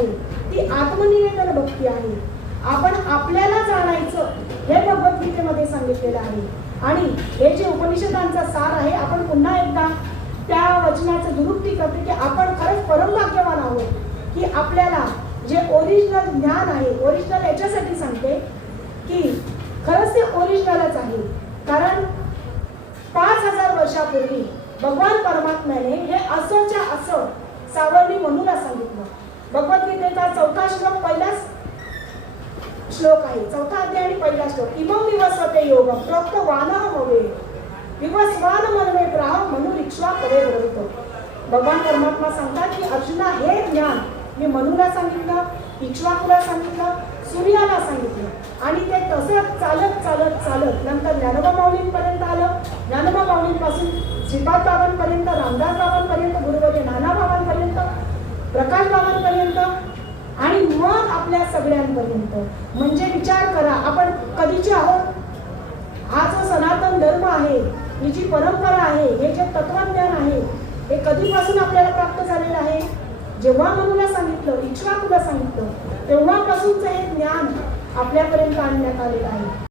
आहे ती आत्मनिवेदन भक्ती आहे. आपण आपल्याला जाणायचं हे भगवद्गीतेमध्ये सांगितलेलं आहे. आणि हे जे उपनिषदांचा सार आहे, आपण पुन्हा एकदा त्या वचनाचं दुरुक्ती करते की आपण खरंच परमभाग्यवान आहोत की आपल्याला जे ओरिजिनल ज्ञान आहे, ओरिजिनल याच्यासाठी सांगते की खरंच ते ओरिजिनलच आहे. कारण 5000 वर्षापूर्वी भगवान परमात्म्याने हे असंच्या असं सावर्णी मनूला सांगितलं. भगवद्गीतेचा 4था श्लोक पहिलाच श्लोक आहे, 4था अध्याय आणि पहिला श्लोक. इमं विवस्वते योगम प्रोक्त वानः भवे विवस्वान मनवे ग्राह मनुरिक्ष्वा करे ब्रवीतो. भगवान परमात्मा सांगतात की अर्जुना हे ज्ञान मी मनूला सांगितलं, इक्ष्वाकुला सांगितलं, सूर्याला सांगितलं आणि ते तसंच चालत चालत चालत नंतर ज्ञानोबा माऊलींपर्यंत आलं. ज्ञानोबा माऊलींपासून श्रीपाद बाबांपर्यंत, रामदास बाबांपर्यंत, गुरुवर्य नाना बाबांपर्यंत, प्रकाश बाबांपर्यंत आणि मग आपल्या सगळ्यांपर्यंत. म्हणजे विचार करा आपण कधीचे आहोत. हा जो सनातन धर्म आहे, ही जी परंपरा आहे, हे जे तत्वज्ञान आहे, हे कधीपासून आपल्याला प्राप्त झालेलं आहे. जेव्हा मनुला सांगितलं, इक्ष्वाकुला सांगितलं, तेव्हापासूनच हे ज्ञान आपल्यापर्यंत आणण्यात आलेलं आहे.